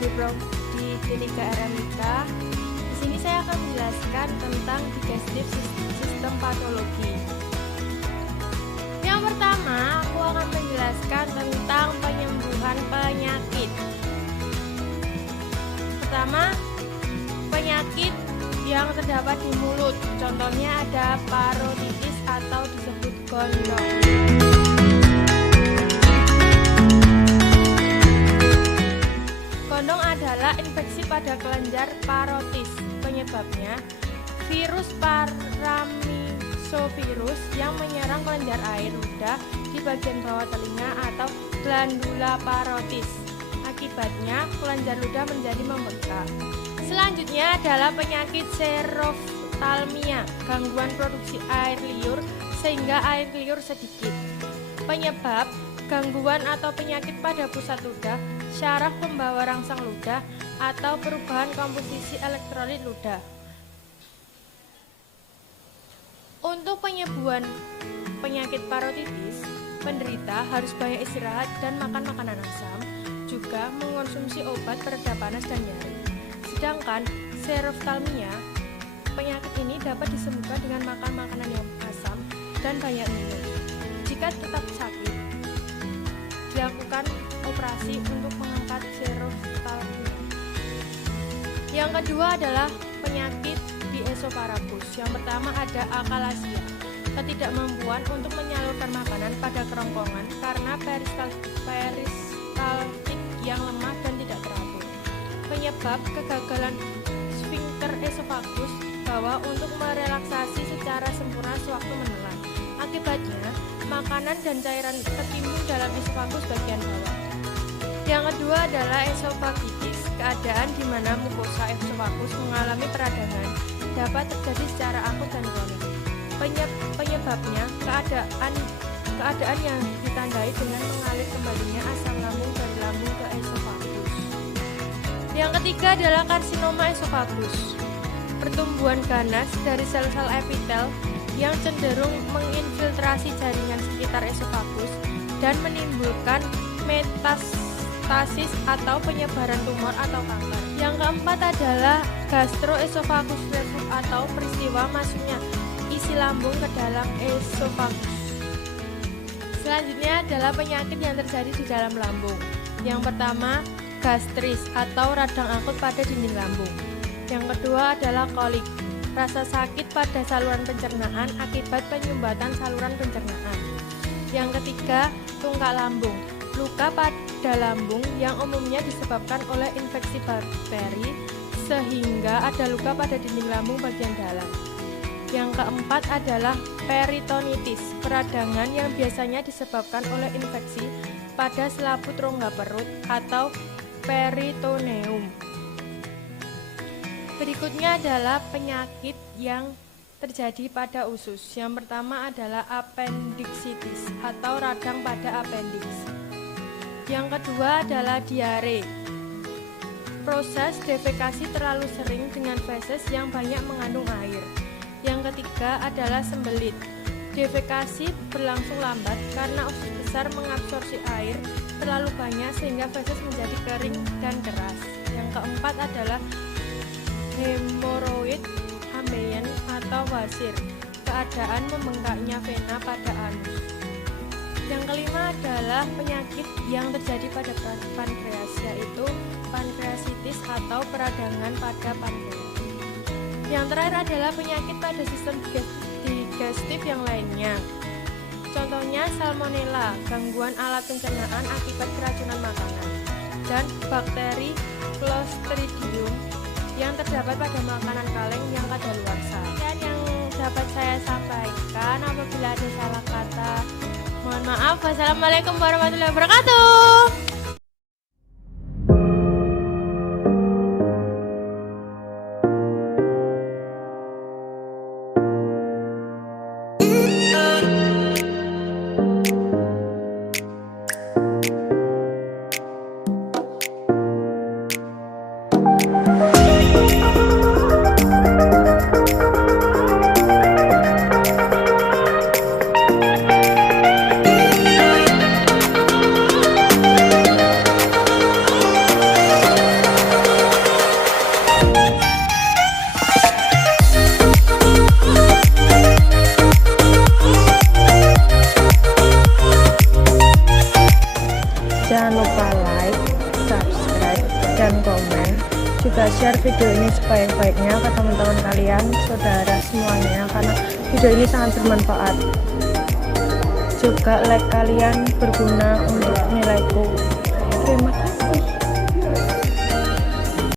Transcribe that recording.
dari Prodi D3 RMIK. Di sini saya akan menjelaskan tentang digestif sistem patologi. Yang pertama, aku akan menjelaskan tentang penyembuhan penyakit. Pertama, penyakit yang terdapat di mulut. Contohnya ada parotitis atau disebut gondong. Gondong adalah infeksi pada kelenjar parotis. Penyebabnya virus paramisovirus yang menyerang kelenjar air ludah di bagian bawah telinga atau glandula parotis. Akibatnya kelenjar ludah menjadi membengkak. Selanjutnya adalah penyakit seroftalmia, gangguan produksi air liur sehingga air liur sedikit. Penyebab gangguan atau penyakit pada pusat ludah, syaraf pembawa rangsang ludah, atau perubahan komposisi elektrolit ludah. Untuk penyembuhan penyakit parotitis, penderita harus banyak istirahat dan makan makanan asam, juga mengonsumsi obat pereda panas dan nyeri. Sedangkan seroftalmia, penyakit ini dapat disembuhkan dengan makan makanan yang asam dan banyak minum. Jika tetap sakit, dilakukan operasi untuk mengangkat seroftalmia. Yang kedua adalah penyakit di esophagus. Yang pertama ada akalasia, ketidakmampuan untuk menyalurkan makanan pada kerongkongan karena peristaltik yang lemah dan tidak teratur. Penyebab kegagalan sphincter esofagus bawah untuk merelaksasi secara sempurna sewaktu menelan. Akibatnya, makanan dan cairan tertimbun dalam esofagus bagian bawah. Yang kedua adalah esofagitis, keadaan di mana mukosa esofagus mengalami peradangan, dapat terjadi secara akut dan kronis. Penyebabnya keadaan yang ditandai dengan mengalir kembalinya asam lambung dari lambung ke esofagus. Yang ketiga adalah karsinoma esofagus, pertumbuhan ganas dari sel-sel epitel yang cenderung menginfiltrasi jaringan sekitar esofagus dan menimbulkan metastasis atau penyebaran tumor atau kanker. Yang keempat adalah gastroesophagus reflux atau peristiwa masuknya isi lambung ke dalam esofagus. Selanjutnya adalah penyakit yang terjadi di dalam lambung. Yang pertama, gastris atau radang akut pada dinding lambung. Yang kedua adalah kolik, rasa sakit pada saluran pencernaan akibat penyumbatan saluran pencernaan. Yang ketiga, tungkak lambung, luka pada lambung yang umumnya disebabkan oleh infeksi bakteri sehingga ada luka pada dinding lambung bagian dalam. Yang keempat adalah peritonitis, peradangan yang biasanya disebabkan oleh infeksi pada selaput rongga perut atau peritoneum. Berikutnya adalah penyakit yang terjadi pada usus. Yang pertama adalah apendiksitis atau radang pada apendiks. Yang kedua adalah diare. Proses defekasi terlalu sering dengan feses yang banyak mengandung air. Yang ketiga adalah sembelit. Defekasi berlangsung lambat karena usus besar mengabsorpsi air terlalu banyak sehingga feses menjadi kering dan keras. Yang keempat adalah hemoroid ambeien atau wasir, keadaan membengkaknya vena pada anus. Yang kelima adalah penyakit yang terjadi pada pankreas, yaitu pankreasitis atau peradangan pada pankreas. Yang terakhir adalah penyakit pada sistem digestif yang lainnya. Contohnya salmonella, gangguan alat pencernaan akibat keracunan makanan, dan bakteri Clostridium yang terdapat pada makanan kaleng yang kadaluarsa. Dan yang dapat saya sampaikan, apabila ada salah kata, mohon maaf. Wassalamualaikum warahmatullahi wabarakatuh. juga share video ini sebaik-baiknya ke teman-teman kalian, saudara semuanya, karena video ini sangat bermanfaat. Juga like kalian berguna untuk nilaiku. Terima kasih.